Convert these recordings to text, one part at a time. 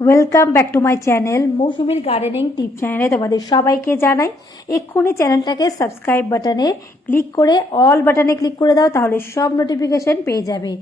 Welcome back to my channel মৌসুমীর gardening tip চ্যানেলে তোমাদের সবাইকে জানাই, এক্ষুনি চ্যানেলটাকে সাবস্ক্রাইব বাটনে ক্লিক করে অল বাটনে ক্লিক করে দাও, তাহলে সব নোটিফিকেশান পেয়ে যাবে।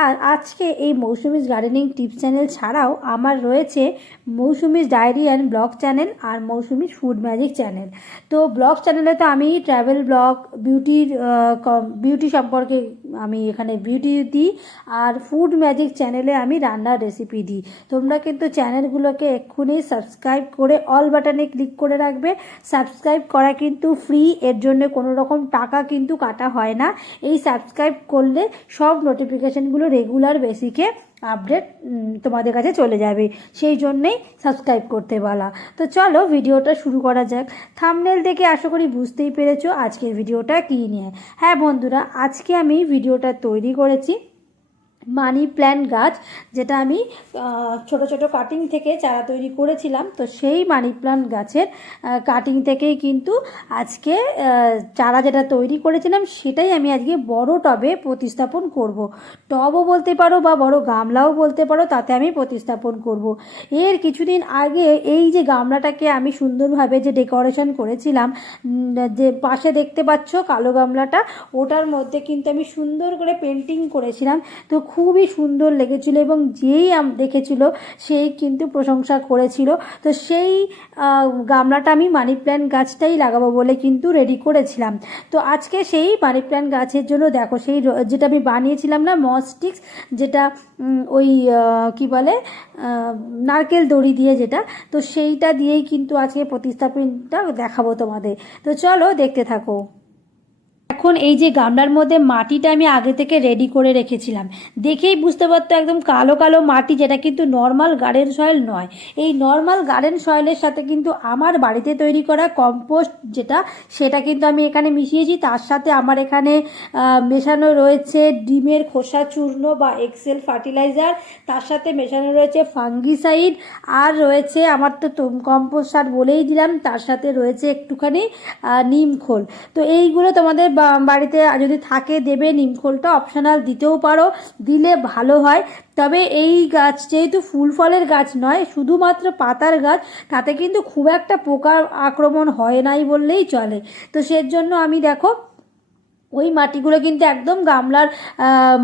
আর আজকে এই মৌসুমীর গার্ডেনিং টিপ চ্যানেল ছাড়াও আমার রয়েছে মৌসুমীর ডায়েরি অ্যান্ড ব্লগ চ্যানেল আর মৌসুমীর ফুড ম্যাজিক চ্যানেল তো ব্লগ চ্যানেলে তো আমি ট্রাভেল ব্লগ বিউটির বিউটি সম্পর্কে আমি এখানে বিউটি দিই আর ফুড ম্যাজিক চ্যানেলে আমি রান্নার রেসিপি দিই তোমরা কিন্তু চ্যানেলগুলোকে এক্ষুনি সাবস্ক্রাইব করে অল বাটনে ক্লিক করে রাখবে। সাবস্ক্রাইব করা কিন্তু ফ্রি, এর জন্য কোনো রকম টাকা কিন্তু কাটা হয় না। এই সাবস্ক্রাইব করলে সব নোটিফিকেশানগুলো রেগুলার বেসিকে আপডেট তোমাদের কাছে চলে যাবে। সেই জন্যেই সাবস্ক্রাইব করতে বলা। তো চলো ভিডিওটা শুরু করা যাক। থামনেল দেখে আশা করি বুঝতেই পেরেছ আজকের ভিডিওটা কী নিয়ে। হ্যাঁ বন্ধুরা, আজকে আমি ভিডিওটা তৈরি করেছি। মানি প্ল্যান্ট গাছ, যেটা আমি ছোট ছোট কাটিং থেকে চারা তৈরি করেছিলাম তো সেই মানি প্ল্যান্ট গাছের কাটিং থেকেই কিন্তু আজকে চারা যেটা তৈরি করেছিলাম, সেটাই আমি আজকে বড় টবে প্রতিস্থাপন করব। টবও বলতে পারো বা বড় গামলাও বলতে পারো, তাতে আমি প্রতিস্থাপন করব। এর কিছুদিন আগে এই যে গামলাটাকে আমি সুন্দরভাবে যে ডেকোরেশন করেছিলাম যে পাশে দেখতে পাচ্ছ কালো গামলাটা, ওটার মধ্যে কিন্তু আমি সুন্দর করে পেন্টিং করেছিলাম তো খুবই সুন্দর লেগেছিল এবং যেই দেখেছিল সেই কিন্তু প্রশংসা করেছিল। তো সেই গামলাটা আমি মানি প্ল্যান্ট গাছটাই লাগাবো বলে কিন্তু রেডি করেছিলাম। তো আজকে সেই মানি প্ল্যান্ট গাছের জন্য দেখো সেই যেটা আমি বানিয়েছিলাম না মস্টিক্স যেটা ওই কি বলে নারকেল দড়ি দিয়ে যেটা, তো সেইটা দিয়েই কিন্তু আজকে প্রতিস্থাপনটা দেখাবো তোমাদের। তো চলো দেখতে থাকো। এখন এই যে গামলার মধ্যে মাটিটা আমি আগে থেকে রেডি করে রেখেছিলাম দেখেই বুঝতে পারতো একদম কালো কালো মাটি যেটা কিন্তু নর্মাল গার্ডেন সয়েল নয়। এই নর্মাল গার্ডেন সয়েলের সাথে কিন্তু আমার বাড়িতে তৈরি করা কম্পোস্ট যেটা সেটা কিন্তু আমি এখানে মিশিয়েছি। তার সাথে আমার এখানে মেশানো রয়েছে ডিমের খোসা চূর্ণ বা এক্সেল ফার্টিলাইজার তার সাথে মেশানো রয়েছে ফাঙ্গিসাইড আর রয়েছে আমার তো কম্পোস্ট সার বলেই দিলাম তার সাথে রয়েছে একটুখানি আহ, নিম খোল। তো এইগুলো তোমাদের বা- বাড়িতে যদি থাকে দেবে, নিম খোলটা অপশনাল দিতেও পারো, দিলে ভালো হয়। তবে এই গাছ যেহেতু ফুল ফলের গাছ নয়, শুধুমাত্র পাতার গাছ, তাতে কিন্তু খুব একটা পোকার আক্রমণ হয় নাই বললেই চলে। তো সেজন্য আমি দেখো ওই মাটিগুলো কিন্তু একদম গামলার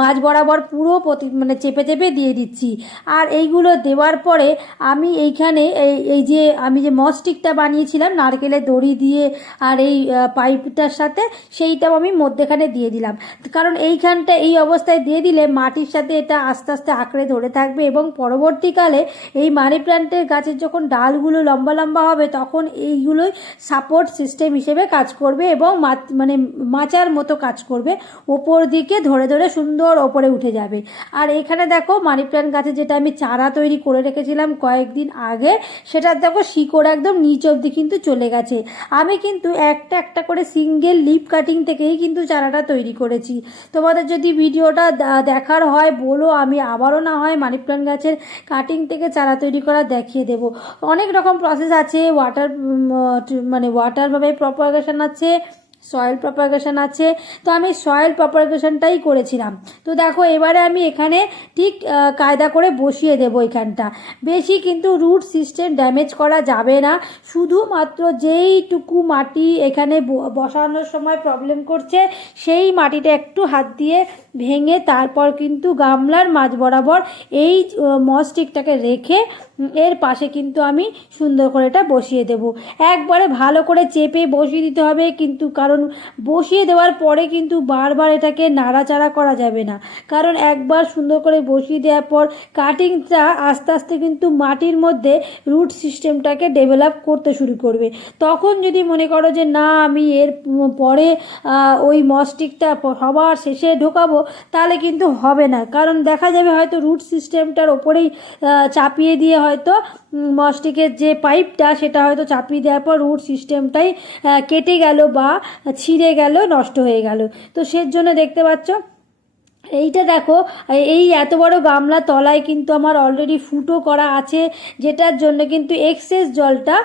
মাঝ বরাবর পুরো প্রতি মানে চেপে চেপে দিয়ে দিচ্ছি। আর এইগুলো দেওয়ার পরে আমি এইখানে এই এই যে আমি যে মস্টিকটা বানিয়েছিলাম, নারকেলের দড়ি দিয়ে আর এই পাইপটার সাথে, সেইটাও আমি মধ্যেখানে দিয়ে দিলাম। কারণ এইখানটা এই অবস্থায় দিয়ে দিলে মাটির সাথে এটা আস্তে আস্তে আঁকড়ে ধরে থাকবে এবং পরবর্তীকালে এই মানি প্ল্যান্টের গাছের যখন ডালগুলো লম্বা লম্বা হবে, তখন এইগুলোই সাপোর্ট সিস্টেম হিসেবে কাজ করবে এবং মানে মাচার মতো কাজ করবে, ওপর দিকে ধরে ধরে সুন্দর ওপরে উঠে যাবে। আর এখানে দেখো মানি প্ল্যান্ট গাছে যেটা আমি চারা তৈরি করে রেখেছিলাম কয়েকদিন আগে, সেটা দেখো শিকড় একদম নিচ অবধি কিন্তু চলে গেছে। আমি কিন্তু একটা একটা করে সিঙ্গেল লিপ কাটিং থেকেই কিন্তু চারাটা তৈরি করেছি। তোমাদের যদি ভিডিওটা দেখার হয় বলো, আমি আবারও না হয় মানি প্ল্যান্ট গাছের কাটিং থেকে চারা তৈরি করা দেখিয়ে দেব। অনেক রকম প্রসেস আছে ওয়াটার মানে ওয়াটারভাবে প্রপাগেশন আছে সয়েল প্রপাগেশন আছে। তো আমি সয়েল প্রপাগেশনটাই করেছিলাম। তো দেখো, এবারে আমি এখানে ঠিক কায়দা করে বসিয়ে দেবো এখানটা। বেশি কিন্তু রুট সিস্টেম ড্যামেজ করা যাবে না। শুধুমাত্র যেইটুকু মাটি এখানে বসানোর সময় প্রবলেম করছে, সেই মাটিটা একটু হাত দিয়ে ভেঙে তারপর কিন্তু গামলার মাঝ বরাবর এই মস্টিকটাকে রেখে এর পাশে কিন্তু আমি সুন্দর করে এটা বসিয়ে দেব। একবারে ভালো করে চেপে বসিয়ে দিতে হবে, কিন্তু বসিয়ে দেওয়ার পরে কিন্তু বারবার এটাকে নাড়াচাড়া করা যাবে না। কারণ একবার সুন্দর করে বসিয়ে দেওয়ার পর কাটিংটা আস্তে আস্তে কিন্তু মাটির মধ্যে রুট সিস্টেমটাকে ডেভেলপ করতে শুরু করবে। তখন যদি মনে করো যে, না, আমি এর পরে ওই মস্টিকটা সবার শেষে ঢোকাবো, তাহলে কিন্তু হবে না। কারণ দেখা যাবে হয়তো রুট সিস্টেমটার ওপরেই চাপিয়ে দিয়ে হয়তো মস্টিকের যে পাইপটা, সেটা হয়তো চাপিয়ে দেওয়ার পর রুট সিস্টেমটাই কেটে গেল বা ছিঁড়ে গেল নষ্ট হয়ে গেল। তো সের জন্য দেখতে পাচ্ছ এইটা দেখো, এই এত বড় গামলা তলায় কিন্তু আমার অলরেডি ফুটো করা আছে, যেটার জন্য কিন্তু এক্সেস জলটা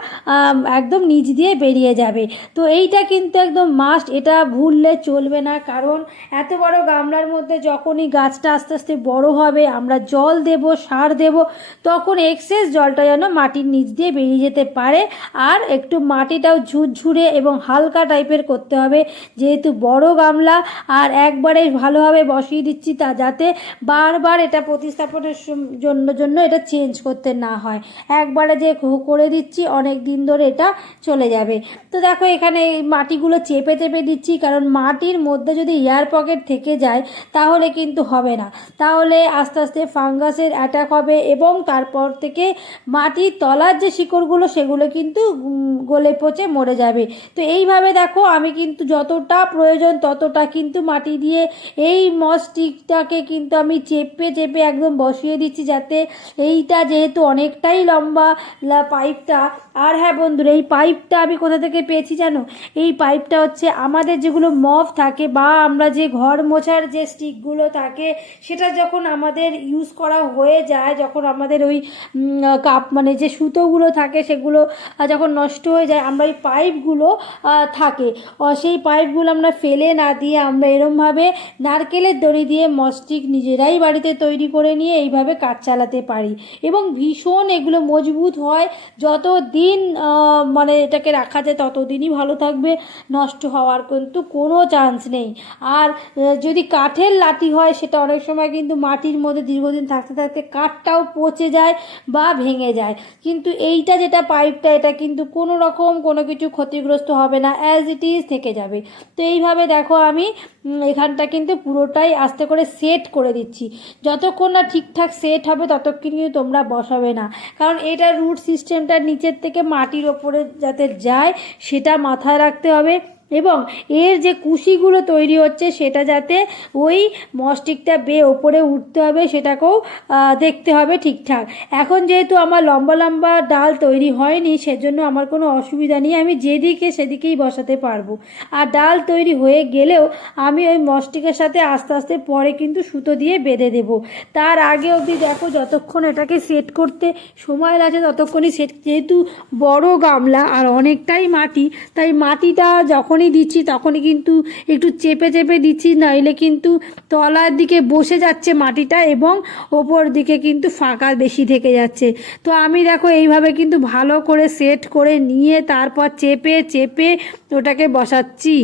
একদম নিচ দিয়ে বেরিয়ে যাবে। তো এইটা কিন্তু একদম মাস্ট এটা ভুললে চলবে না, কারণ এত বড় গামলার মধ্যে যখনই গাছটা আস্তে আস্তে বড় হবে, আমরা জল দেব, সার দেব, তখন এক্সেস জলটা যেন মাটির নিচ দিয়ে বেরিয়ে যেতে পারে, আর একটু মাটিটাও ঝুরঝুরে এবং হালকা টাইপের করতে হবে, যেহেতু বড় গামলা, আর একবারে ভালোভাবে বসিয়ে দিচ্ছি তা যাতে বারবার এটা প্রতিস্থাপনের জন্য জন্য এটা চেঞ্জ করতে না হয়। একবারে যে করে দিচ্ছি, অনেক দিন ধরে এটা চলে যাবে। তো দেখো এখানে এই মাটিগুলো চেপে চেপে দিচ্ছি, কারণ মাটির মধ্যে যদি এয়ার পকেট থেকে যায়, তাহলে কিন্তু হবে না। তাহলে আস্তে আস্তে ফাঙ্গাসের অ্যাটাক হবে এবং তারপর থেকে মাটির তলার যে শিকড়গুলো, সেগুলো কিন্তু গলে পচে মরে যাবে। তো এইভাবে দেখো আমি কিন্তু যতটা প্রয়োজন ততটা কিন্তু মাটি দিয়ে এই মসটিকটাকে কিন্তু আমি চেপে চেপে একদম বসিয়ে দিচ্ছি যাতে এইটা যেহেতু অনেকটাই লম্বা পাইপটা। আর হ্যাঁ বন্ধুরা, এই পাইপটা আমি কোথা থেকে পেয়েছি জানো? এই পাইপটা হচ্ছে আমাদের যেগুলো মফ থাকে বা আমরা যে ঘর মোছার যে স্টিকগুলো থাকে, সেটা যখন আমাদের ইউজ করা হয়ে যায়, যখন আমাদের ওই কাপ মানে যে সুতোগুলো থাকে সেগুলো যখন নষ্ট হয়ে যায়, আমরা এই পাইপগুলো থাকে। সেই পাইপগুলো আমরা ফেলে না দিয়ে আমরা এরমভাবে নারকেলের দড়ি দিয়ে মস্টিক নিজেরাই বাড়িতে তৈরি করে নিয়ে এইভাবে কাজ চালাতে পারি। এবং ভীষণ এগুলো মজবুত হয়। যত দিন মানে এটাকে রাখা যায় ততদিনই ভালো থাকবে, নষ্ট হওয়ার কিন্তু কোনো চান্স নেই। আর যদি কাঠের লাঠি হয়, সেটা অনেক সময় কিন্তু মাটির মধ্যে দীর্ঘদিন থাকতে থাকতে কাঠটাও পচে যায় বা ভেঙে যায়। কিন্তু এইটা যেটা পাইপটা, এটা কিন্তু কোনো রকম কোনো কিছু ক্ষতিগ্রস্ত হবে না অ্যাজ ইট ইজ থেকে যাবে। তো এইভাবে দেখো আমি এখানটা কিন্তু পুরোটাই আস্তে করে সেট করে দিচ্ছি। যতক্ষণ না ঠিকঠাক সেট হবে, ততক্ষণ কিন্তু তোমরা বসাবে না। কারণ এটা রুট সিস্টেমটা নিচের থেকে মাটির ওপরে যাতে যায়, সেটা মাথায় রাখতে হবে। এবং এর যে কুশিগুলো তৈরি হচ্ছে সেটা যাতে ওই মস্টিকটা বেয়ে ওপরে উঠতে হবে, সেটাকেও দেখতে হবে ঠিকঠাক। এখন যেহেতু আমার লম্বা লম্বা ডাল তৈরি হয়নি, সেজন্য আমার কোনো অসুবিধা নেই। আমি যেদিকে সেদিকেই বসাতে পারব। আর ডাল তৈরি হয়ে গেলেও আমি ওই মস্টিকের সাথে আস্তে আস্তে পরে কিন্তু সুতো দিয়ে বেঁধে দেব। তার আগে অবধি দেখো যতক্ষণ এটাকে সেট করতে সময় লাগে ততক্ষণই সেট যেহেতু বড় গামলা আর অনেকটাই মাটি, তাই মাটিটা যখনই দিচ্ছি তখনই কিন্তু একটু চেপে চেপে দিচ্ছি, নইলে কিন্তু তলার দিকে বসে যাচ্ছে মাটিটা এবং ওপর দিকে কিন্তু ফাঁকা বেশি থেকে যাচ্ছে। তো আমি দেখো এইভাবে কিন্তু ভালো করে সেট করে নিয়ে তারপর চেপে চেপে ওটাকে বসাচ্ছি।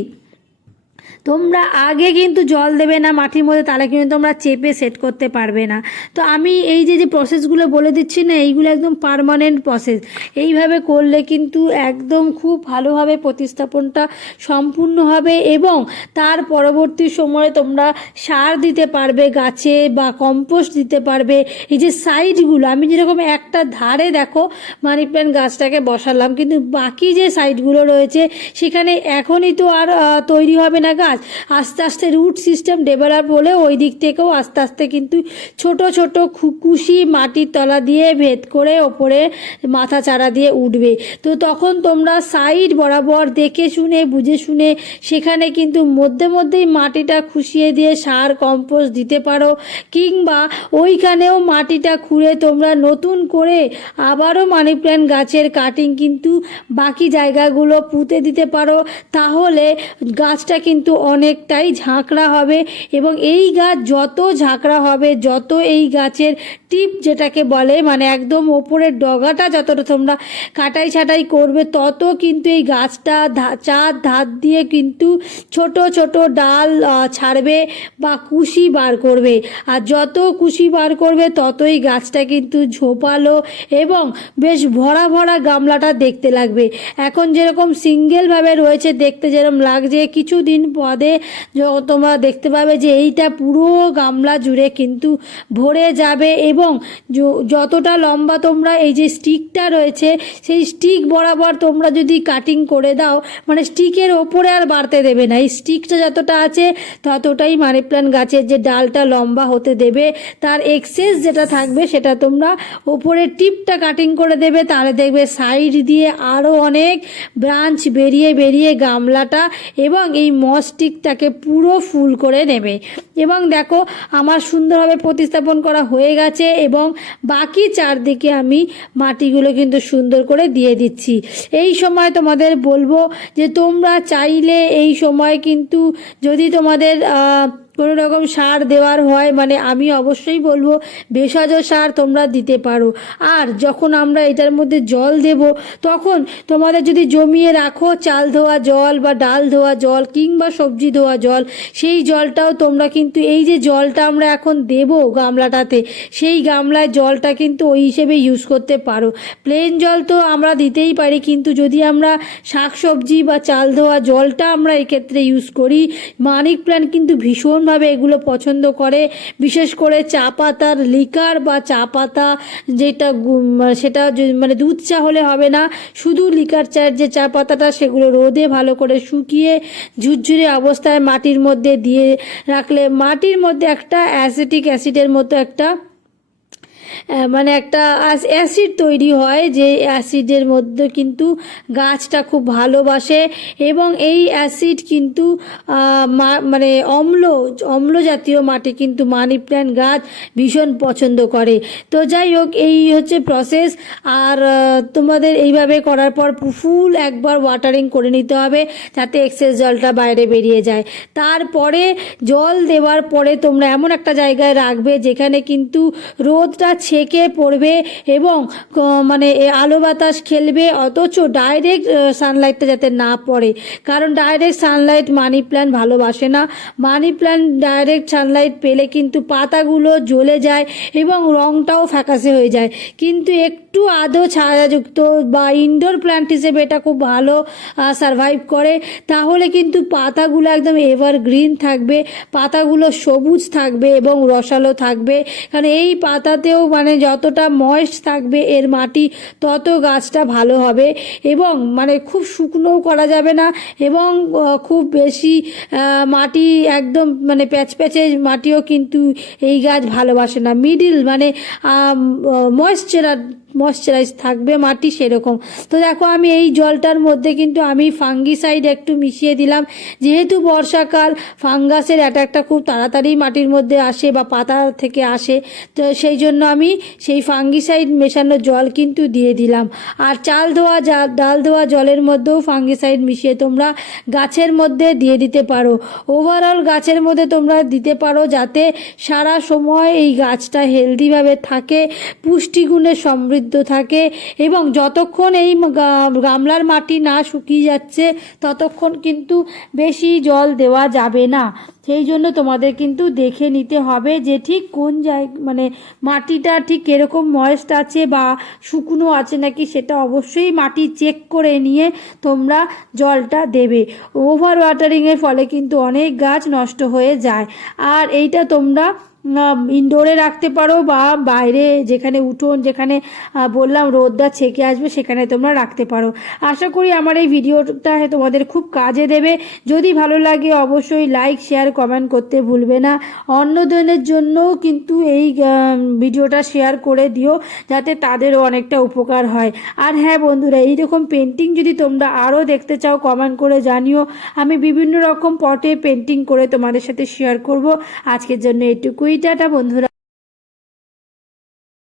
তোমরা আগে কিন্তু জল দেবে না মাটির মধ্যে, তাহলে কিন্তু তোমরা চেপে সেট করতে পারবে না। তো আমি এই যে যে প্রসেসগুলো বলে দিচ্ছি না, এইগুলো একদম পারমানেন্ট প্রসেস এইভাবে করলে কিন্তু একদম খুব ভালোভাবে প্রতিস্থাপনটা সম্পূর্ণ হবে এবং তার পরবর্তী সময়ে তোমরা সার দিতে পারবে, গাছে বা কম্পোস্ট দিতে পারবে। এই যে সাইডগুলো আমি যেরকম একটা ধারে দেখো মানি প্ল্যান্ট গাছটাকে বসালাম, কিন্তু বাকি যে সাইডগুলো রয়েছে, সেখানে এখনই তো আর তৈরি হবে না গাছ। আস্তে আস্তে রুট সিস্টেম ডেভেলপ হলে ওই দিক থেকেও আস্তে আস্তে কিন্তু ছোট ছোট খুকুশি মাটির তলা দিয়ে ভেদ করে ওপরে মাথা চারা দিয়ে উঠবে। তো তখন তোমরা সাইড বরাবর দেখে শুনে, বুঝে শুনে সেখানে কিন্তু মধ্যে মধ্যেই মাটিটা খুশিয়ে দিয়ে সার কম্পোস্ট দিতে পারো কিংবা ওইখানেও মাটিটা খুঁড়ে তোমরা নতুন করে আবারও মানি প্ল্যান্ট গাছের কাটিং কিন্তু বাকি জায়গাগুলো পুঁতে দিতে পারো। তাহলে গাছটা কিন্তু অনেকটাই ঝাঁকড়া হবে এবং এই গাছ যত ঝাঁকড়া হবে, যত এই গাছের টিপ যেটাকে বলে মানে একদম ওপরের ডগাটা যতটা তোমরা কাটাই ছাটাই করবে, তত কিন্তু এই গাছটা চার ধার দিয়ে কিন্তু ছোট ছোট ডাল ছাড়বে বা কুশি বার করবে। আর যত কুশি বার করবে, ততই গাছটা কিন্তু ঝোপালো এবং বেশ ভরা ভরা গামলাটা দেখতে লাগবে। এখন যেরকম সিঙ্গেলভাবে রয়েছে, দেখতে যেরকম লাগছে, কিছুদিন পদে তোমরা দেখতে পাবে যে এইটা পুরো গামলা জুড়ে কিন্তু ভরে যাবে এবং যতটা লম্বা তোমরা এই যে স্টিকটা রয়েছে, সেই স্টিক বরাবর তোমরা যদি কাটিং করে দাও মানে স্টিকের ওপরে আর বাড়তে দেবে না। এই স্টিকটা যতটা আছে, ততটাই মানি প্ল্যান্ট গাছের যে ডালটা লম্বা হতে দেবে, তার এক্সেস যেটা থাকবে সেটা তোমরা ওপরের টিপটা কাটিং করে দেবে, তাহলে দেখবে সাইড দিয়ে আরও অনেক ব্রাঞ্চ বেরিয়ে বেরিয়ে গামলাটা এবং এই মস্ট প্লাস্টিকটাকে পুরো ফুল করে নেবে। এবং দেখো, আমার সুন্দরভাবে প্রতিস্থাপন করা হয়ে গেছে এবং বাকি চারদিকে আমি মাটিগুলো কিন্তু সুন্দর করে দিয়ে দিচ্ছি। এই সময় তোমাদের বলব যে তোমরা চাইলে এই সময় কিন্তু যদি তোমাদের কোনো রকম সার দেওয়ার হয় মানে আমি অবশ্যই বলব ভেষজ সার তোমরা দিতে পারো। আর যখন আমরা এটার মধ্যে জল দেব, তখন তোমাদের যদি জমিয়ে রাখো চাল ধোয়া জল বা ডাল ধোয়া জল কিংবা সবজি ধোয়া জল, সেই জলটাও তোমরা কিন্তু এই যে জলটা আমরা এখন দেব গামলাটাতে, সেই গামলায় জলটা কিন্তু ওই হিসেবে ইউজ করতে পারো। প্লেন জল তো আমরা দিতেই পারি, কিন্তু যদি আমরা শাক সবজি বা চাল ধোয়া জলটা আমরা এক্ষেত্রে ইউজ করি, মানিক প্ল্যান্ট কিন্তু ভীষণভাবে এগুলো পছন্দ করে। বিশেষ করে চা পাতার লিকার বা চা পাতা যেটা সেটা মানে দুধ চা হলে হবে না। শুধু লিকার চায়ের যে চা পাতাটা, সেগুলো রোদে ভালো করে শুকিয়ে ঝুরঝুরে অবস্থায় মাটির মধ্যে দিয়ে রাখলে, মাটির মধ্যে একটা অ্যাসিটিক অ্যাসিডের মতো একটা মানে একটা অ্যাসিড তৈরি হয় যে অ্যাসিডের মধ্যে কিন্তু গাছটা খুব ভালোবাসে এবং এই অ্যাসিড কিন্তু মানে অম্ল অম্ল জাতীয় মাটি কিন্তু মানি প্ল্যান্ট গাছ ভীষণ পছন্দ করে। তো যাই হোক, এই হচ্ছে প্রসেস আর তোমাদের এইভাবে করার পর ফুল একবার ওয়াটারিং করে নিতে হবে যাতে এক্সেস জলটা বাইরে বেরিয়ে যায়। তারপরে জল দেওয়ার পরে তোমরা এমন একটা জায়গায় রাখবে যেখানে কিন্তু রোদটা ছেকে পড়বে এবং মানে আলো বাতাস খেলবে, অথচ ডাইরেক্ট সানলাইটটা যাতে না পড়ে। কারণ ডাইরেক্ট সানলাইট মানি প্ল্যান্ট ভালোবাসে না। মানি প্ল্যান্ট ডাইরেক্ট সানলাইট পেলে কিন্তু পাতাগুলো জ্বলে যায় এবং রঙটাও ফ্যাকাশে হয়ে যায়। কিন্তু একটু আদো ছায়াযুক্ত বা ইনডোর প্ল্যান্ট হিসেবে এটা খুব ভালো সারভাইভ করে, তাহলে কিন্তু পাতাগুলো একদম এভার গ্রিন থাকবে, পাতাগুলো সবুজ থাকবে এবং রসালো থাকবে। কারণ এই পাতাতেও মানে যতটা ময়েস্ট থাকবে এর মাটি, তত গাছটা ভালো হবে এবং মানে খুব শুকনোও করা যাবে না এবং খুব বেশি মাটি একদম মানে প্যাচ প্যাচে মাটিও কিন্তু এই গাছ ভালোবাসে না। মিডিল মানে ময়েশ্চারার ময়শ্চারাইজ থাকবে, মাটি সেরকম। তো দেখো, আমি এই জলটার মধ্যে কিন্তু আমি ফাঙ্গিসাইড একটু মিশিয়ে দিলাম। যেহেতু বর্ষাকাল ফাঙ্গাসের অ্যাটাকটা খুব তাড়াতাড়ি মাটির মধ্যে আসে বা পাতা থেকে আসে, তো সেই জন্য আমি সেই ফাঙ্গিসাইড মেশানো জল কিন্তু দিয়ে দিলাম। আর চাল ধোয়া ডাল ধোয়া জলের মধ্যেও ফাঙ্গিসাইড মিশিয়ে তোমরা গাছের মধ্যে দিয়ে দিতে পারো। ওভারঅল গাছের মধ্যে তোমরা দিতে পারো যাতে সারা সময় এই গাছটা হেলদিভাবে থাকে, পুষ্টিগুণে সমৃদ্ধ থাকে এবং যতক্ষণ এই গামলার মাটি না শুকিয়ে যাচ্ছে, ততক্ষণ কিন্তু বেশি জল দেওয়া যাবে না। সেই জন্য তোমাদের কিন্তু দেখে নিতে হবে যে ঠিক কোন জায়গা মানে মাটিটা ঠিক কীরকম ময়েস্ট আছে বা শুকনো আছে নাকি সেটা অবশ্যই মাটি চেক করে নিয়ে তোমরা জলটা দেবে। ওভার ওয়াটারিংয়ের ফলে কিন্তু অনেক গাছ নষ্ট হয়ে যায়। আর এইটা তোমরা ইনডোরে রাখতে পারো বা বাইরে যেখানে উঠোন, যেখানে বললাম রোদটা ছেকে আসবে সেখানে তোমরা রাখতে পারো। আশা করি আমার এই ভিডিওটা তোমাদের খুব কাজে দেবে। যদি ভালো লাগে অবশ্যই লাইক শেয়ার কমেন্ট করতে ভুলবে না। অন্যজনের জন্যও কিন্তু এই ভিডিওটা শেয়ার করে দিও যাতে তাদেরও অনেকটা উপকার হয়। আর হ্যাঁ বন্ধুরা এই রকম পেন্টিং যদি তোমরা আরও দেখতে চাও কমেন্ট করে জানিও। আমি বিভিন্ন রকম পটে পেন্টিং করে তোমাদের সাথে শেয়ার করব। আজকের জন্য এটুকুই। টাটা বন্ধুরা।